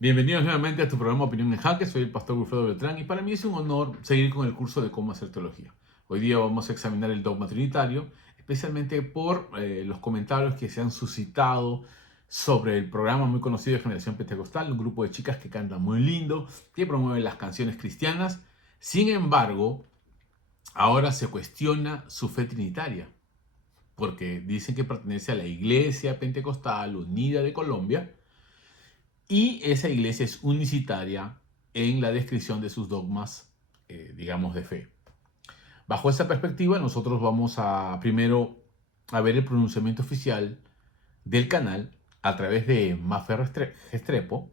Bienvenidos nuevamente a tu programa Opinión en Jaque. Soy el pastor Wilfredo Beltrán y para mí es un honor seguir con el curso de cómo hacer teología. Hoy día vamos a examinar el dogma trinitario, especialmente por los comentarios que se han suscitado sobre el programa muy conocido de Generación Pentecostal, un grupo de chicas que cantan muy lindo, que promueven las canciones cristianas. Sin embargo, ahora se cuestiona su fe trinitaria, porque dicen que pertenece a la Iglesia Pentecostal Unida de Colombia, y esa iglesia es unicitaria en la descripción de sus dogmas, digamos, de fe. Bajo esa perspectiva, nosotros vamos a primero a ver el pronunciamiento oficial del canal a través de Mafer Restrepo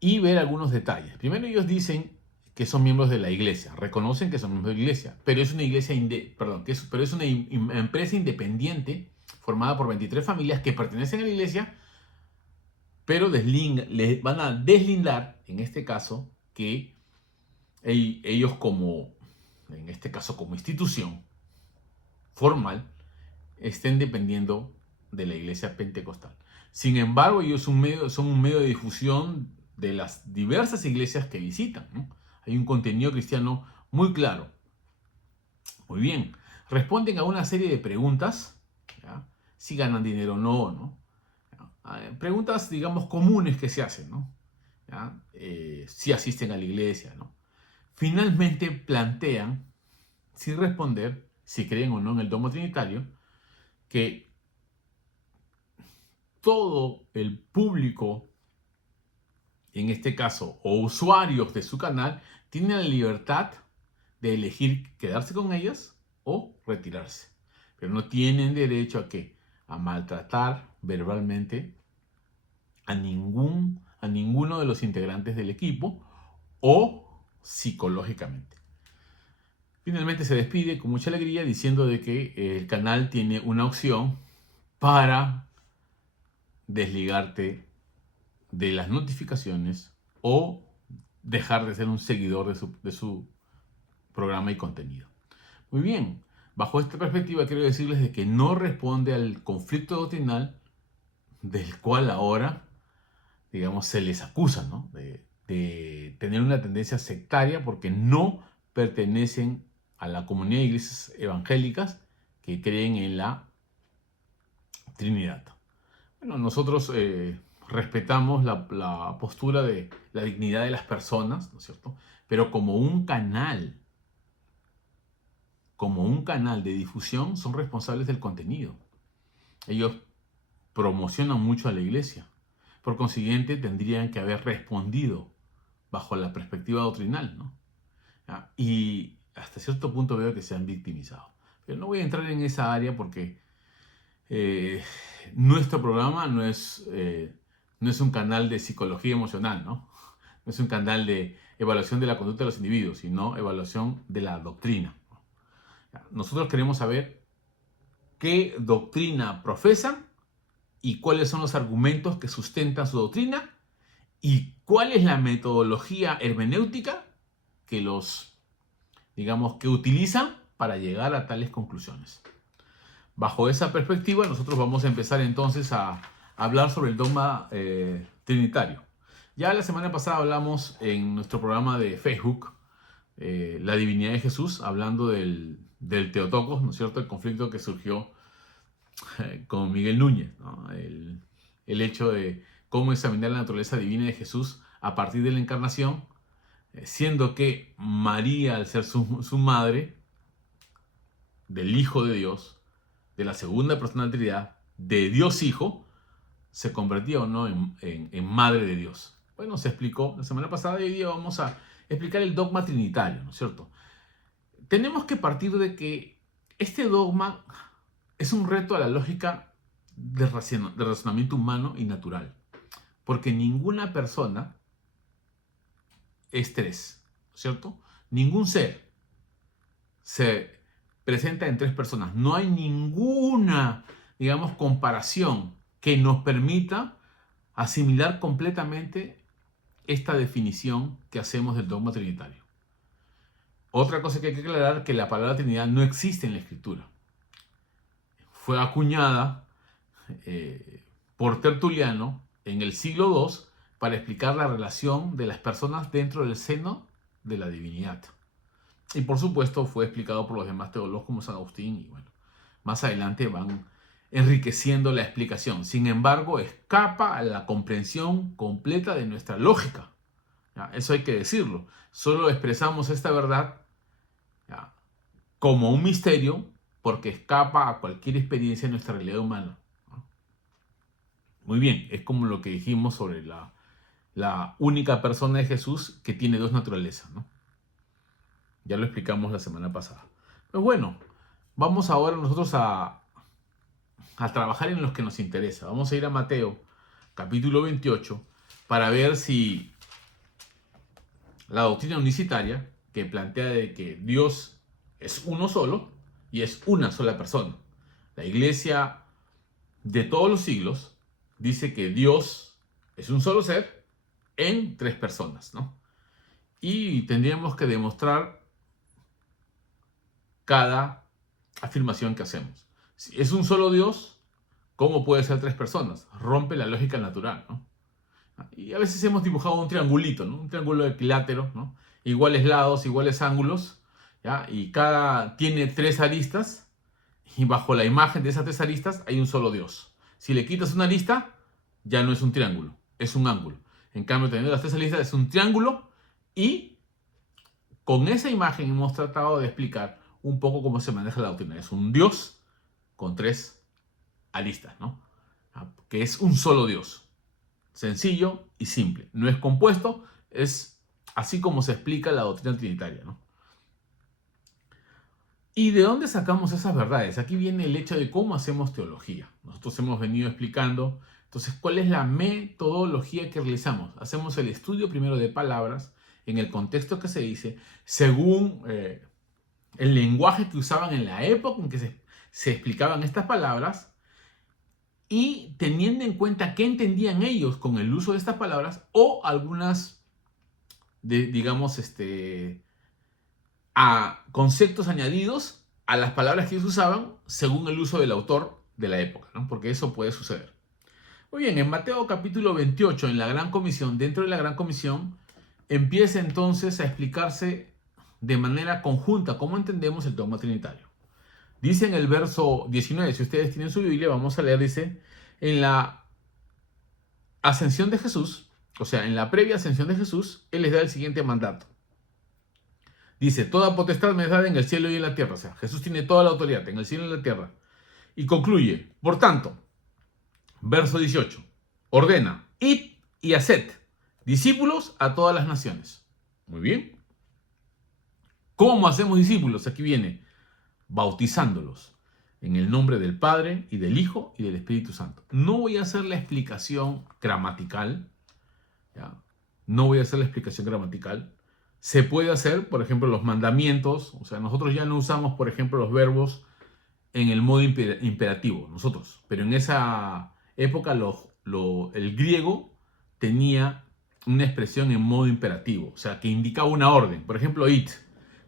y ver algunos detalles. Primero ellos dicen que son miembros de la iglesia, reconocen que son miembros de la iglesia, pero es una iglesia, pero es una empresa independiente formada por 23 familias que pertenecen a la iglesia, pero les van a deslindar, en este caso, que ellos en este caso como institución formal, estén dependiendo de la iglesia pentecostal. Sin embargo, ellos son un medio de difusión de las diversas iglesias que visitan, ¿no? Hay un contenido cristiano muy claro. Muy bien, responden a una serie de preguntas, ¿ya? Si ganan dinero o no, ¿no? Preguntas, digamos, comunes que se hacen, ¿no? ¿Ya? Si asisten a la iglesia, ¿no? Finalmente plantean, sin responder, si creen o no en el dogma trinitario, que todo el público, en este caso, o usuarios de su canal, tienen la libertad de elegir quedarse con ellas o retirarse. Pero no tienen derecho a qué? A maltratar verbalmente a ninguno de los integrantes del equipo o psicológicamente. Finalmente se despide con mucha alegría diciendo de que el canal tiene una opción para desligarte de las notificaciones o dejar de ser un seguidor de su programa y contenido. Muy bien, bajo esta perspectiva quiero decirles de que no responde al conflicto doctrinal del cual ahora, digamos, se les acusa, ¿no? De tener una tendencia sectaria porque no pertenecen a la comunidad de iglesias evangélicas que creen en la Trinidad. Bueno, nosotros respetamos la postura de la dignidad de las personas, ¿no es cierto? Pero como un canal de difusión, son responsables del contenido. Ellos promocionan mucho a la iglesia. Por consiguiente, tendrían que haber respondido bajo la perspectiva doctrinal, ¿no? ¿Ya? Y hasta cierto punto veo que se han victimizado. Pero no voy a entrar en esa área porque eh, nuestro programa no es un canal de psicología emocional, ¿no? No es un canal de evaluación de la conducta de los individuos, sino evaluación de la doctrina. Nosotros queremos saber qué doctrina profesan y cuáles son los argumentos que sustentan su doctrina y cuál es la metodología hermenéutica que digamos, que utilizan para llegar a tales conclusiones. Bajo esa perspectiva, nosotros vamos a empezar entonces a hablar sobre el dogma trinitario. Ya la semana pasada hablamos en nuestro programa de Facebook, La Divinidad de Jesús, hablando del Teotocos, ¿no es cierto? El conflicto que surgió con Miguel Núñez, ¿no? El hecho de cómo examinar la naturaleza divina de Jesús a partir de la encarnación, siendo que María, al ser su madre, del Hijo de Dios, de la segunda persona de la Trinidad, de Dios Hijo, se convertía o no en madre de Dios. Bueno, se explicó la semana pasada y hoy día vamos a explicar el dogma trinitario, ¿no es cierto? Tenemos que partir de que este dogma es un reto a la lógica de razonamiento humano y natural, porque ninguna persona es tres, ¿no es cierto? Ningún ser se presenta en tres personas. No hay ninguna, digamos, comparación que nos permita asimilar completamente esta definición que hacemos del dogma trinitario. Otra cosa que hay que aclarar, que la palabra Trinidad no existe en la Escritura. Fue acuñada por Tertuliano en el siglo II para explicar la relación de las personas dentro del seno de la divinidad. Y por supuesto fue explicado por los demás teólogos como San Agustín y bueno, más adelante van enriqueciendo la explicación. Sin embargo, escapa a la comprensión completa de nuestra lógica. ¿Ya? Eso hay que decirlo. Solo expresamos esta verdad, ¿ya?, como un misterio porque escapa a cualquier experiencia de nuestra realidad humana. ¿No? Muy bien, es como lo que dijimos sobre la única persona de Jesús que tiene dos naturalezas, ¿no? Ya lo explicamos la semana pasada. Pues bueno, vamos ahora nosotros a trabajar en los que nos interesa. Vamos a ir a Mateo, capítulo 28, para ver si la doctrina unicitaria, que plantea de que Dios es uno solo y es una sola persona. La iglesia de todos los siglos dice que Dios es un solo ser en tres personas, ¿no? Y tendríamos que demostrar cada afirmación que hacemos. Si es un solo Dios, ¿cómo puede ser tres personas? Rompe la lógica natural, ¿no? Y a veces hemos dibujado un triangulito, ¿no? Un triángulo equilátero, ¿no? Iguales lados, iguales ángulos, ¿ya? Y cada tiene tres aristas, y bajo la imagen de esas tres aristas hay un solo Dios. Si le quitas una arista, ya no es un triángulo, es un ángulo. En cambio, teniendo las tres aristas, es un triángulo, y con esa imagen hemos tratado de explicar un poco cómo se maneja la doctrina. Es un Dios con tres aristas, ¿no? Que es un solo Dios. Sencillo y simple. No es compuesto, es así como se explica la doctrina trinitaria, ¿no? ¿Y de dónde sacamos esas verdades? Aquí viene el hecho de cómo hacemos teología. Nosotros hemos venido explicando, entonces, ¿cuál es la metodología que realizamos? Hacemos el estudio primero de palabras, en el contexto que se dice, según el lenguaje que usaban en la época en que se explicaban estas palabras, y teniendo en cuenta qué entendían ellos con el uso de estas palabras o algunas, digamos, a conceptos añadidos a las palabras que ellos usaban según el uso del autor de la época, ¿no? Porque eso puede suceder. Muy bien, en Mateo capítulo 28, en la Gran Comisión, dentro de la Gran Comisión, empieza entonces a explicarse de manera conjunta cómo entendemos el dogma trinitario. Dice en el verso 19, si ustedes tienen su Biblia, vamos a leer, dice, en la ascensión de Jesús, o sea, en la previa ascensión de Jesús, Él les da el siguiente mandato. Dice, toda potestad me es dada en el cielo y en la tierra. O sea, Jesús tiene toda la autoridad en el cielo y en la tierra. Y concluye, por tanto, verso 18, ordena, id y haced discípulos a todas las naciones. Muy bien. ¿Cómo hacemos discípulos? Aquí viene, bautizándolos en el nombre del Padre y del Hijo y del Espíritu Santo. No voy a hacer la explicación gramatical, ¿ya? No voy a hacer la explicación gramatical. Se puede hacer, por ejemplo, los mandamientos. O sea, nosotros ya no usamos, por ejemplo, los verbos en el modo imperativo, nosotros. Pero en esa época el griego tenía una expresión en modo imperativo, o sea, que indicaba una orden. Por ejemplo, id.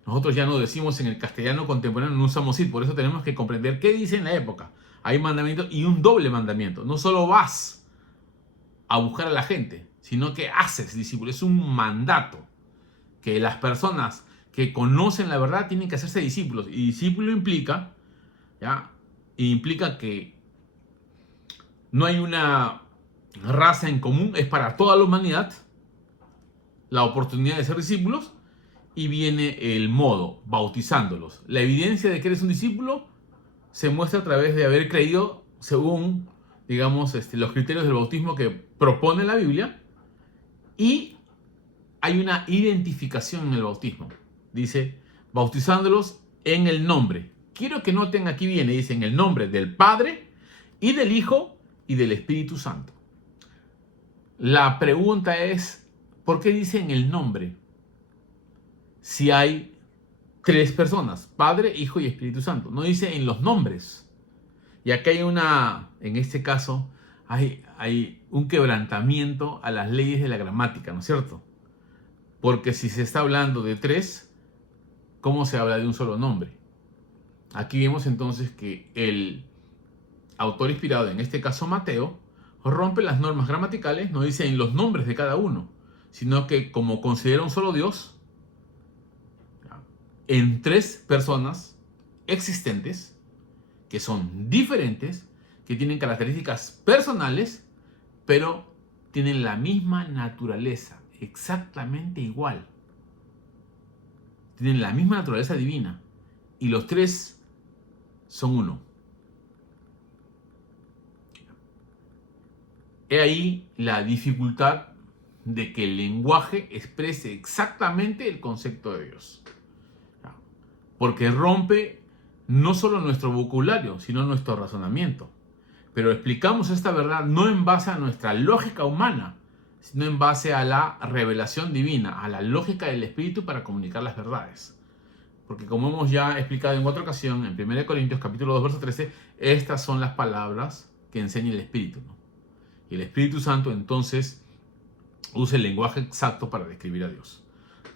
Nosotros ya no decimos en el castellano contemporáneo, no usamos id, por eso tenemos que comprender qué dice en la época. Hay mandamientos y un doble mandamiento. No solo vas a buscar a la gente, sino que haces discípulo. Es un mandato que las personas que conocen la verdad tienen que hacerse discípulos. Y discípulo implica, ¿ya? Implica que no hay una raza en común, es para toda la humanidad la oportunidad de ser discípulos. Y viene el modo, bautizándolos. La evidencia de que eres un discípulo se muestra a través de haber creído según, digamos, los criterios del bautismo que propone la Biblia. Y hay una identificación en el bautismo. Dice, bautizándolos en el nombre. Quiero que noten, aquí viene, dice, en el nombre del Padre y del Hijo y del Espíritu Santo. La pregunta es, ¿por qué dice en el nombre? Si hay tres personas, Padre, Hijo y Espíritu Santo. No dice en los nombres. Y acá hay en este caso, hay un quebrantamiento a las leyes de la gramática, ¿no es cierto? Porque si se está hablando de tres, ¿cómo se habla de un solo nombre? Aquí vemos entonces que el autor inspirado, en este caso Mateo, rompe las normas gramaticales, no dice en los nombres de cada uno, sino que como considera un solo Dios, en tres personas existentes, que son diferentes, que tienen características personales, pero tienen la misma naturaleza, exactamente igual. Tienen la misma naturaleza divina y los tres son uno. He ahí la dificultad de que el lenguaje exprese exactamente el concepto de Dios. Porque rompe no solo nuestro vocabulario, sino nuestro razonamiento. Pero explicamos esta verdad no en base a nuestra lógica humana, sino en base a la revelación divina, a la lógica del Espíritu para comunicar las verdades. Porque como hemos ya explicado en otra ocasión, en 1 Corintios capítulo 2, verso 13, estas son las palabras que enseña el Espíritu, ¿no? Y el Espíritu Santo entonces usa el lenguaje exacto para describir a Dios.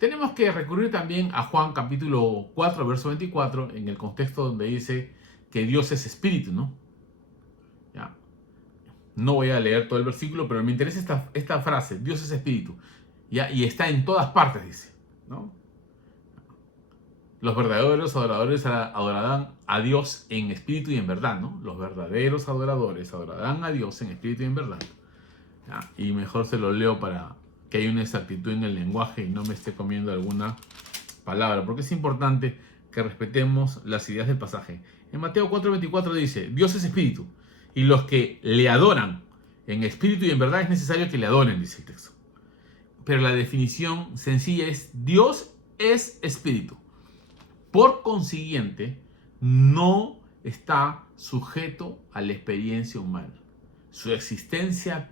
Tenemos que recurrir también a Juan capítulo 4, verso 24, en el contexto donde dice que Dios es Espíritu, ¿no? Ya. No voy a leer todo el versículo, pero me interesa esta frase, Dios es Espíritu. ¿Ya? Y está en todas partes, dice, ¿no? Los verdaderos adoradores adorarán a Dios en espíritu y en verdad, ¿no? Los verdaderos adoradores adorarán a Dios en espíritu y en verdad. ¿Ya? Y mejor se lo leo para que haya una exactitud en el lenguaje y no me esté comiendo alguna palabra, porque es importante que respetemos las ideas del pasaje. En Mateo 4:24 dice, Dios es espíritu, y los que le adoran en espíritu y en verdad es necesario que le adoren, dice el texto. Pero la definición sencilla es, Dios es espíritu. Por consiguiente, no está sujeto a la experiencia humana. Su existencia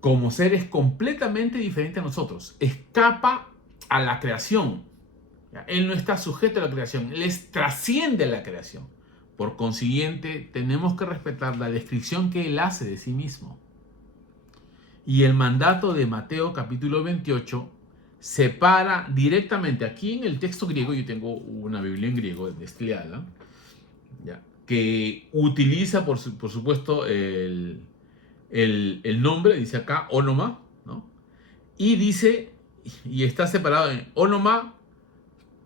como ser es completamente diferente a nosotros. Escapa a la creación. Él no está sujeto a la creación. Él trasciende la creación. Por consiguiente, tenemos que respetar la descripción que Él hace de sí mismo. Y el mandato de Mateo capítulo 28 separa directamente, aquí en el texto griego, yo tengo una Biblia en griego destilada, ¿ya? Que utiliza por supuesto el nombre, dice acá onoma, ¿no? Y dice, y está separado en onoma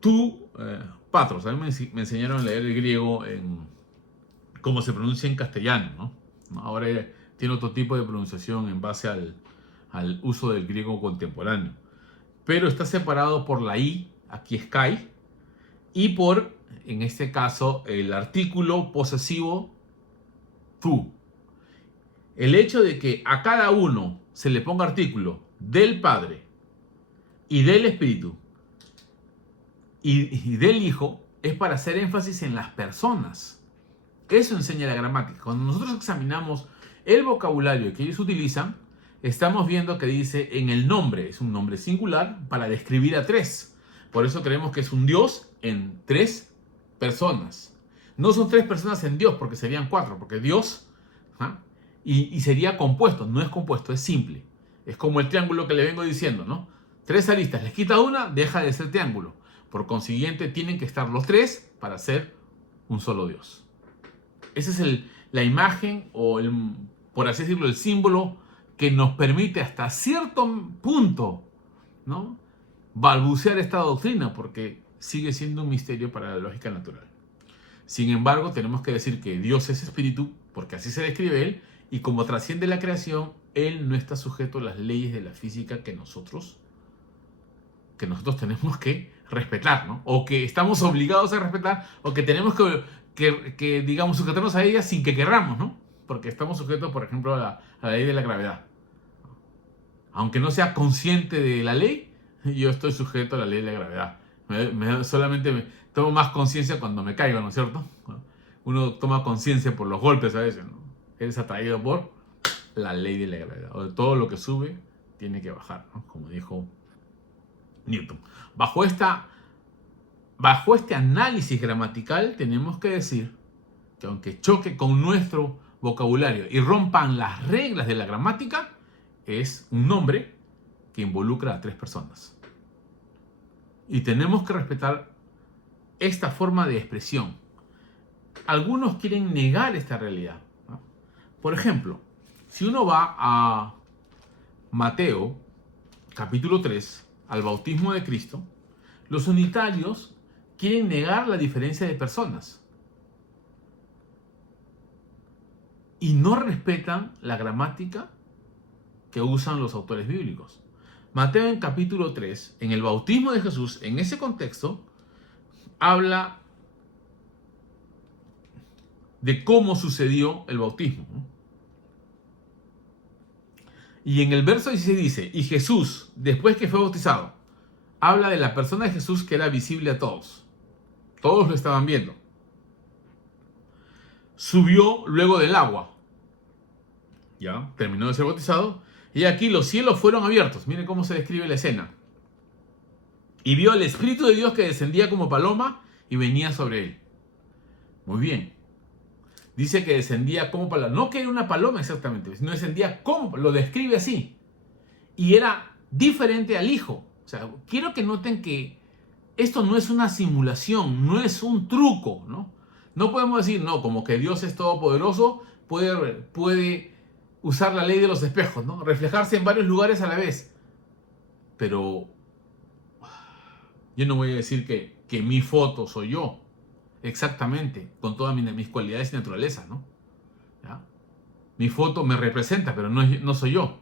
tu patros. A mí me enseñaron a leer el griego en cómo se pronuncia en castellano, ¿no? Ahora tiene otro tipo de pronunciación en base al uso del griego contemporáneo. Pero está separado por la I, aquí es kai, y por, en este caso, el artículo posesivo tu. El hecho de que a cada uno se le ponga artículo del Padre y del Espíritu y del Hijo es para hacer énfasis en las personas. Eso enseña la gramática. Cuando nosotros examinamos el vocabulario que ellos utilizan, estamos viendo que dice en el nombre, es un nombre singular para describir a tres. Por eso creemos que es un Dios en tres personas. No son tres personas en Dios, porque serían cuatro, porque Dios y sería compuesto, no es compuesto, es simple. Es como el triángulo que le vengo diciendo, ¿no? Tres aristas, les quita una, deja de ser triángulo. Por consiguiente, tienen que estar los tres para ser un solo Dios. Esa es la imagen o, por así decirlo, el símbolo que nos permite hasta cierto punto, ¿no?, balbucear esta doctrina, porque sigue siendo un misterio para la lógica natural. Sin embargo, tenemos que decir que Dios es espíritu, porque así se describe Él, y como trasciende la creación, Él no está sujeto a las leyes de la física que nosotros tenemos que respetar, ¿no? O que estamos obligados a respetar, o que tenemos que digamos, sujetarnos a ellas sin que querramos, ¿no? Porque estamos sujetos, por ejemplo, a la ley de la gravedad. Aunque no sea consciente de la ley, yo estoy sujeto a la ley de la gravedad. Solamente tomo más conciencia cuando me caigo, ¿no es cierto? Uno toma conciencia por los golpes a veces, ¿no? Eres atraído por la ley de la gravedad. O de todo lo que sube tiene que bajar, ¿no? Como dijo Newton. Bajo este análisis gramatical tenemos que decir que aunque choque con nuestro vocabulario y rompan las reglas de la gramática, es un nombre que involucra a tres personas. Y tenemos que respetar esta forma de expresión. Algunos quieren negar esta realidad, ¿no? Por ejemplo, si uno va a Mateo, capítulo 3, al bautismo de Cristo, los unitarios quieren negar la diferencia de personas y no respetan la gramática que usan los autores bíblicos. Mateo en capítulo 3, en el bautismo de Jesús, en ese contexto, habla de cómo sucedió el bautismo, ¿no? Y en el verso 16 dice, y Jesús, después que fue bautizado, habla de la persona de Jesús que era visible a todos. Todos lo estaban viendo. Subió luego del agua. Ya, terminó de ser bautizado. Y aquí los cielos fueron abiertos. Miren cómo se describe la escena. Y vio al Espíritu de Dios que descendía como paloma y venía sobre él. Muy bien. Dice que descendía como paloma. No que era una paloma exactamente, sino descendía como, lo describe así. Y era diferente al Hijo. O sea, quiero que noten que esto no es una simulación, no es un truco, ¿no? No podemos decir, no, como que Dios es todopoderoso, puede usar la ley de los espejos, ¿no? Reflejarse en varios lugares a la vez. Pero yo no voy a decir que mi foto soy yo, exactamente, con todas mis cualidades y naturaleza, ¿no? ¿Ya? Mi foto me representa, pero no soy yo,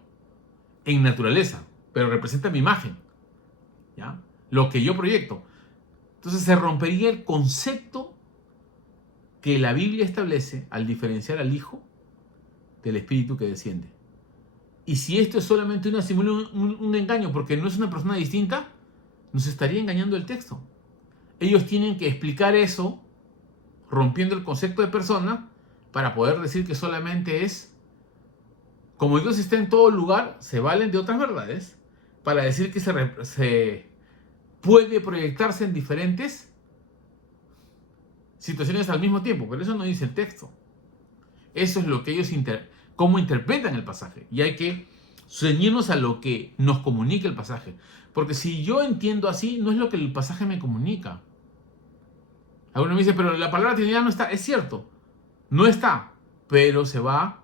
en naturaleza, pero representa mi imagen, ¿ya? Lo que yo proyecto. Entonces se rompería el concepto que la Biblia establece al diferenciar al Hijo del Espíritu que desciende. Y si esto es solamente una simulación, un engaño, porque no es una persona distinta, nos estaría engañando el texto. Ellos tienen que explicar eso, rompiendo el concepto de persona, para poder decir que solamente es, como Dios está en todo lugar, se valen de otras verdades, para decir que se puede proyectarse en diferentes situaciones al mismo tiempo, pero eso no dice el texto. Eso es lo que ellos cómo interpretan el pasaje. Y hay que ceñirnos a lo que nos comunica el pasaje. Porque si yo entiendo así, no es lo que el pasaje me comunica. Alguno me dice, pero la palabra Trinidad no está. Es cierto, no está, pero se va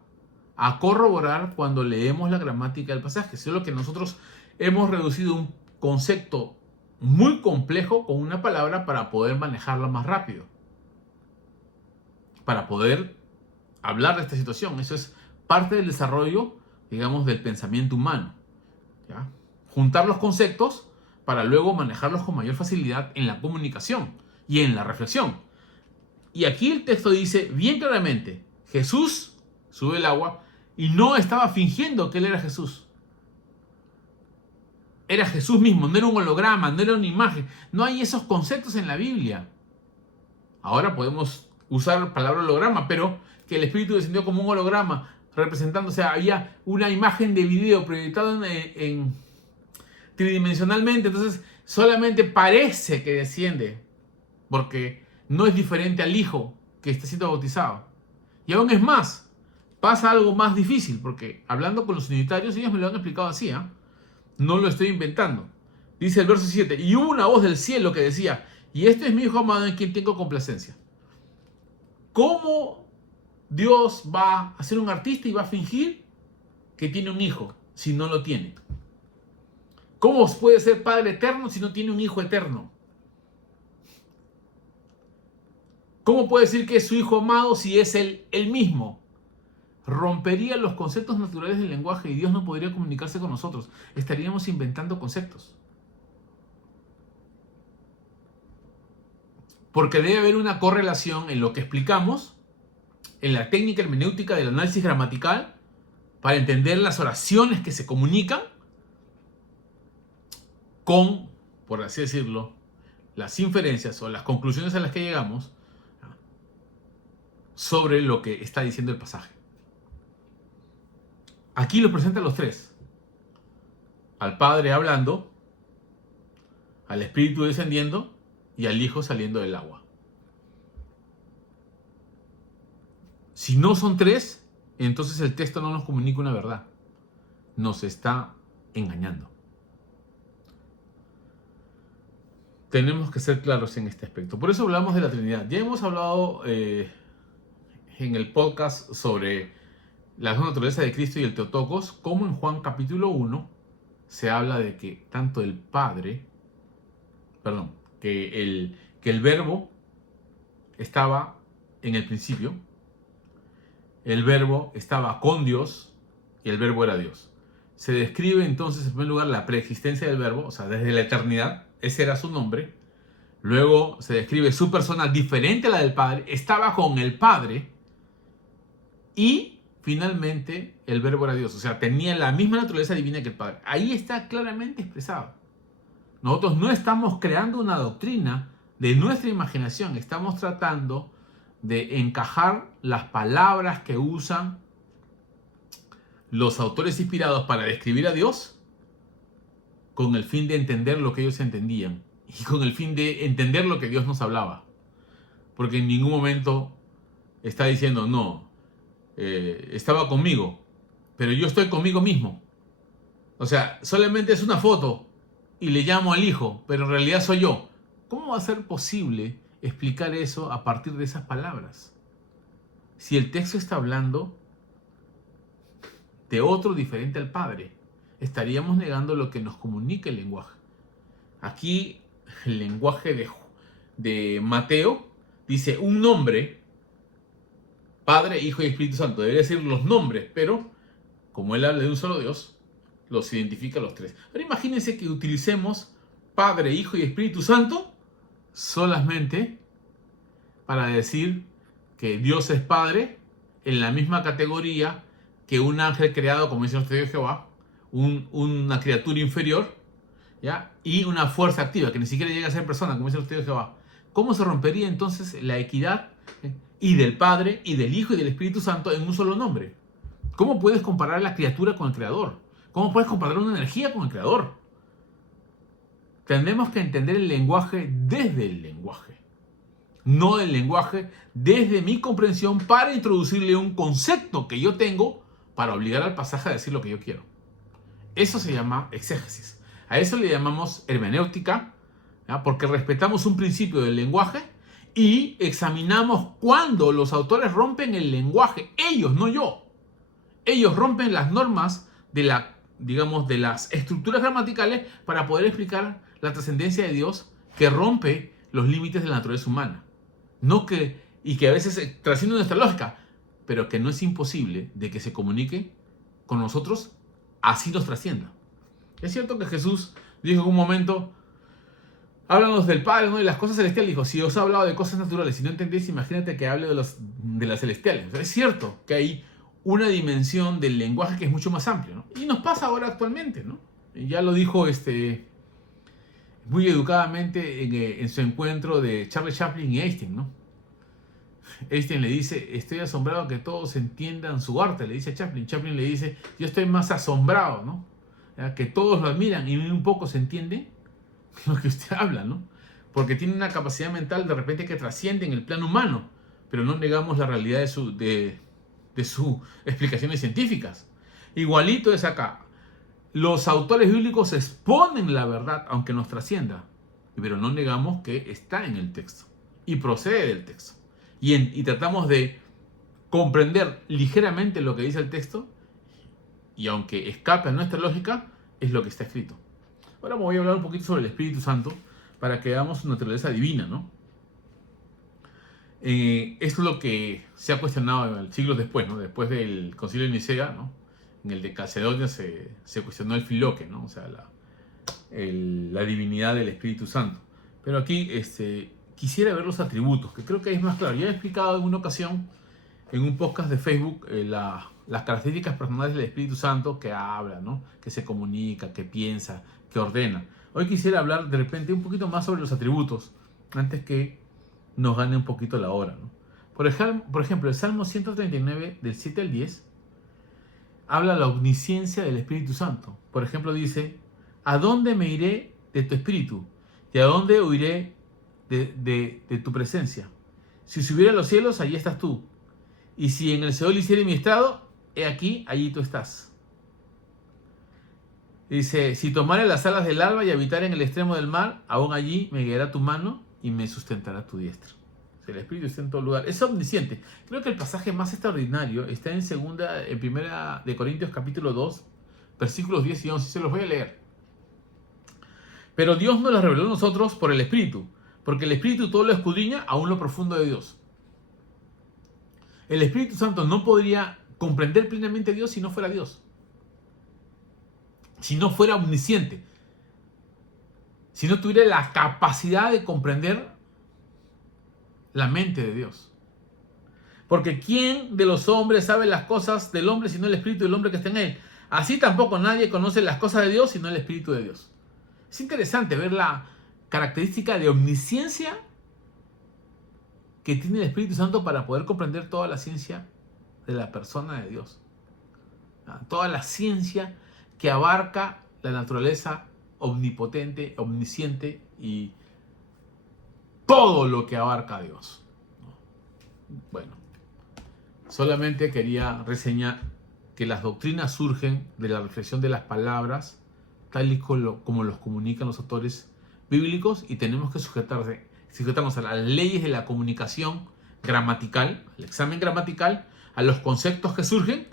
a corroborar cuando leemos la gramática del pasaje. Solo que nosotros hemos reducido un concepto muy complejo con una palabra para poder manejarla más rápido. Para poder hablar de esta situación. Eso es parte del desarrollo, digamos, del pensamiento humano, ¿ya? Juntar los conceptos para luego manejarlos con mayor facilidad en la comunicación y en la reflexión. Y aquí el texto dice bien claramente, Jesús sube el agua y no estaba fingiendo que él era Jesús. Era Jesús mismo, no era un holograma, no era una imagen. No hay esos conceptos en la Biblia. Ahora podemos usar la palabra holograma, pero que el Espíritu descendió como un holograma, representando, o sea, había una imagen de video proyectada en tridimensionalmente, entonces solamente parece que desciende, porque no es diferente al Hijo que está siendo bautizado. Y aún es más, pasa algo más difícil, porque hablando con los unitarios, ellos me lo han explicado así, ¿eh? No lo estoy inventando. Dice el verso 7, y hubo una voz del cielo que decía, y este es mi Hijo amado en quien tengo complacencia. ¿Cómo Dios va a ser un artista y va a fingir que tiene un hijo si no lo tiene? ¿Cómo puede ser Padre eterno si no tiene un Hijo eterno? ¿Cómo puede decir que es su Hijo amado si es él mismo? Rompería los conceptos naturales del lenguaje y Dios no podría comunicarse con nosotros. Estaríamos inventando conceptos. Porque debe haber una correlación en lo que explicamos, en la técnica hermenéutica del análisis gramatical, para entender las oraciones que se comunican con, por así decirlo, las inferencias o las conclusiones a las que llegamos sobre lo que está diciendo el pasaje. Aquí lo presenta a los tres. Al Padre hablando, al Espíritu descendiendo y al Hijo saliendo del agua. Si no son tres, entonces el texto no nos comunica una verdad. Nos está engañando. Tenemos que ser claros en este aspecto. Por eso hablamos de la Trinidad. Ya hemos hablado en el podcast sobre las dos naturalezas de Cristo y el Teotocos, como en Juan capítulo 1 se habla de que tanto el Padre, perdón, que el Verbo estaba en el principio, el Verbo estaba con Dios y el Verbo era Dios. Se describe entonces en primer lugar la preexistencia del Verbo, o sea, desde la eternidad, ese era su nombre. Luego se describe su persona diferente a la del Padre, estaba con el Padre y finalmente el Verbo era Dios, o sea, tenía la misma naturaleza divina que el Padre. Ahí está claramente expresado. Nosotros no estamos creando una doctrina de nuestra imaginación, estamos tratando de encajar las palabras que usan los autores inspirados para describir a Dios con el fin de entender lo que ellos entendían y con el fin de entender lo que Dios nos hablaba. Porque en ningún momento está diciendo, no, estaba conmigo, pero yo estoy conmigo mismo. O sea, solamente es una foto y le llamo al hijo, pero en realidad soy yo. ¿Cómo va a ser posible explicar eso a partir de esas palabras? Si el texto está hablando de otro diferente al Padre, estaríamos negando lo que nos comunica el lenguaje. Aquí el lenguaje de Mateo dice un nombre, Padre, Hijo y Espíritu Santo. Debería decir los nombres, pero como él habla de un solo Dios, los identifica a los tres. Pero imagínense que utilicemos Padre, Hijo y Espíritu Santo solamente para decir que Dios es Padre en la misma categoría que un ángel creado, como dice nuestro Dios Jehová, una criatura inferior, ¿ya? Y una fuerza activa, que ni siquiera llega a ser persona, como dice nuestro Dios Jehová. ¿Cómo se rompería entonces la equidad y del Padre, y del Hijo, y del Espíritu Santo en un solo nombre? ¿Cómo puedes comparar la criatura con el Creador? ¿Cómo puedes comparar una energía con el Creador? Tendremos que entender el lenguaje desde el lenguaje, no el lenguaje desde mi comprensión para introducirle un concepto que yo tengo para obligar al pasaje a decir lo que yo quiero. Eso se llama exégesis. A eso le llamamos hermenéutica, ¿ya? Porque respetamos un principio del lenguaje y examinamos cuando los autores rompen el lenguaje. Ellos, no yo. Ellos rompen las normas de de las estructuras gramaticales para poder explicar la trascendencia de Dios que rompe los límites de la naturaleza humana. Y que a veces trasciende nuestra lógica, pero que no es imposible de que se comunique con nosotros, así nos trascienda. Es cierto que Jesús dijo en un momento, háblanos del Padre, ¿no? De las cosas celestiales. Dijo, si os he hablado de cosas naturales y no entendéis, imagínate que hable de las celestiales. O sea, es cierto que hay una dimensión del lenguaje que es mucho más amplio, ¿no? Y nos pasa ahora actualmente, ¿no? Ya lo dijo muy educadamente en su encuentro de Charles Chaplin y Einstein, ¿no? Einstein le dice, estoy asombrado que todos entiendan su arte, le dice a Chaplin. Chaplin le dice, yo estoy más asombrado, ¿no? Que todos lo admiran y un poco se entiende lo que usted habla, ¿no? Porque tiene una capacidad mental de repente que trasciende en el plano humano, pero no negamos la realidad de sus explicaciones científicas. Igualito es acá. Los autores bíblicos exponen la verdad, aunque nos trascienda, pero no negamos que está en el texto y procede del texto. Y tratamos de comprender ligeramente lo que dice el texto, y aunque escape a nuestra lógica, es lo que está escrito. Ahora me voy a hablar un poquito sobre el Espíritu Santo para que veamos su naturaleza divina, ¿no? Esto es lo que se ha cuestionado siglos después, ¿no? Después del Concilio de Nicea, ¿no? En el de Calcedonia se cuestionó el filoque, ¿no? O sea, la divinidad del Espíritu Santo. Pero aquí quisiera ver los atributos, que creo que es más claro. Ya he explicado en una ocasión, en un podcast de Facebook, las características personales del Espíritu Santo, que habla, ¿no? Que se comunica, que piensa, que ordena. Hoy quisiera hablar de repente un poquito más sobre los atributos, antes que nos gane un poquito la hora, ¿no? Por ejemplo, el Salmo 139, del 7 al 10, habla de la omnisciencia del Espíritu Santo. Por ejemplo, dice, ¿a dónde me iré de tu Espíritu? ¿Y a dónde huiré de tu presencia? Si subiera a los cielos, allí estás tú. Y si en el Seol hiciere mi estrado, he aquí, allí tú estás. Dice, si tomare las alas del alba y habitare en el extremo del mar, aún allí me guiará tu mano y me sustentará tu diestra. El Espíritu está en todo lugar. Es omnisciente. Creo que el pasaje más extraordinario está en primera de Corintios capítulo 2, versículos 10 y 11. Se los voy a leer. Pero Dios nos lo reveló a nosotros por el Espíritu, porque el Espíritu todo lo escudriña aún lo profundo de Dios. El Espíritu Santo no podría comprender plenamente a Dios si no fuera Dios. Si no fuera omnisciente. Si no tuviera la capacidad de comprender la mente de Dios. Porque ¿quién de los hombres sabe las cosas del hombre sino el Espíritu del hombre que está en él? Así tampoco nadie conoce las cosas de Dios sino el Espíritu de Dios. Es interesante ver la característica de omnisciencia que tiene el Espíritu Santo para poder comprender toda la ciencia de la persona de Dios. Toda la ciencia que abarca la naturaleza omnipotente, omnisciente y todo lo que abarca a Dios. Bueno, solamente quería reseñar que las doctrinas surgen de la reflexión de las palabras, tal y como los comunican los autores bíblicos, y tenemos que sujetarnos a las leyes de la comunicación gramatical, al examen gramatical, a los conceptos que surgen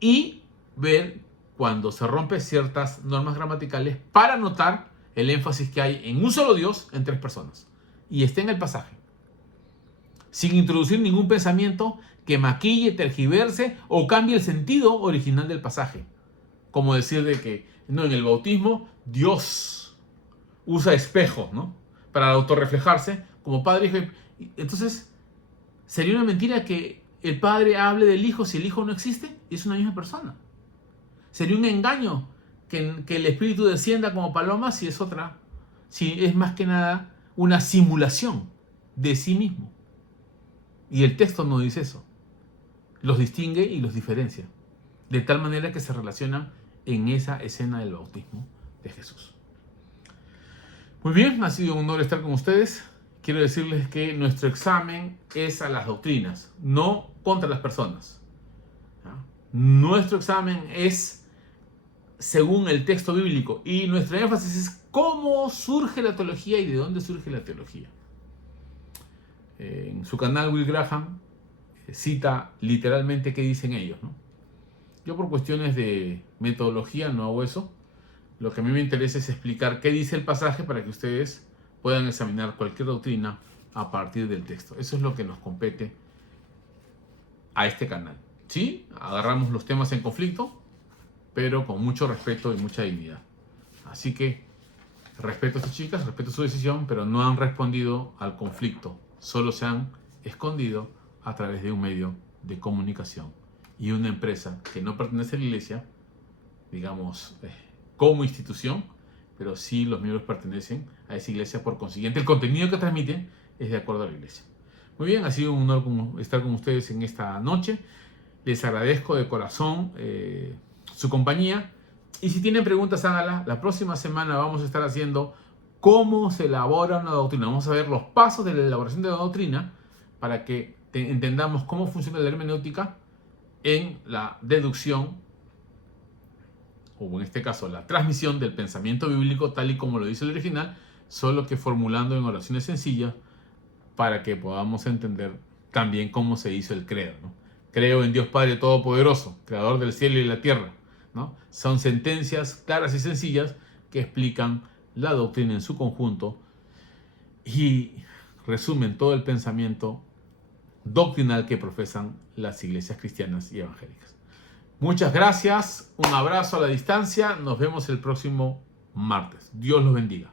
y ver cuando se rompen ciertas normas gramaticales para notar el énfasis que hay en un solo Dios en tres personas. Y está en el pasaje. Sin introducir ningún pensamiento que maquille, tergiverse o cambie el sentido original del pasaje. Como decir de que no, en el bautismo Dios usa espejos, ¿no?, para autorreflejarse como Padre, Hijo. Entonces, sería una mentira que el Padre hable del Hijo si el Hijo no existe y es una misma persona. Sería un engaño que el Espíritu descienda como paloma si es otra, si es más que nada una simulación de sí mismo. Y el texto no dice eso. Los distingue y los diferencia. De tal manera que se relacionan en esa escena del bautismo de Jesús. Muy bien, ha sido un honor estar con ustedes. Quiero decirles que nuestro examen es a las doctrinas, no contra las personas. Nuestro examen es según el texto bíblico y nuestro énfasis es cómo surge la teología y de dónde surge la teología. En su canal Will Graham cita literalmente qué dicen ellos, ¿no? Yo por cuestiones de metodología no hago eso. Lo que a mí me interesa es explicar qué dice el pasaje para que ustedes puedan examinar cualquier doctrina a partir del texto. Eso es lo que nos compete a este canal. Sí, agarramos los temas en conflicto, pero con mucho respeto y mucha dignidad. Así que respeto a estas chicas, respeto su decisión, pero no han respondido al conflicto. Solo se han escondido a través de un medio de comunicación y una empresa que no pertenece a la iglesia, digamos, como institución, pero sí los miembros pertenecen a esa iglesia. Por consiguiente, el contenido que transmiten es de acuerdo a la iglesia. Muy bien, ha sido un honor estar con ustedes en esta noche. Les agradezco de corazón su compañía. Y si tienen preguntas, háganlas. La próxima semana vamos a estar haciendo cómo se elabora una doctrina. Vamos a ver los pasos de la elaboración de la doctrina para que entendamos cómo funciona la hermenéutica en la deducción, o en este caso la transmisión del pensamiento bíblico tal y como lo dice el original, solo que formulando en oraciones sencillas para que podamos entender también cómo se hizo el credo, ¿no? Creo en Dios Padre Todopoderoso, Creador del cielo y la tierra, ¿no? Son sentencias claras y sencillas que explican la doctrina en su conjunto y resumen todo el pensamiento doctrinal que profesan las iglesias cristianas y evangélicas. Muchas gracias, un abrazo a la distancia, nos vemos el próximo martes. Dios los bendiga.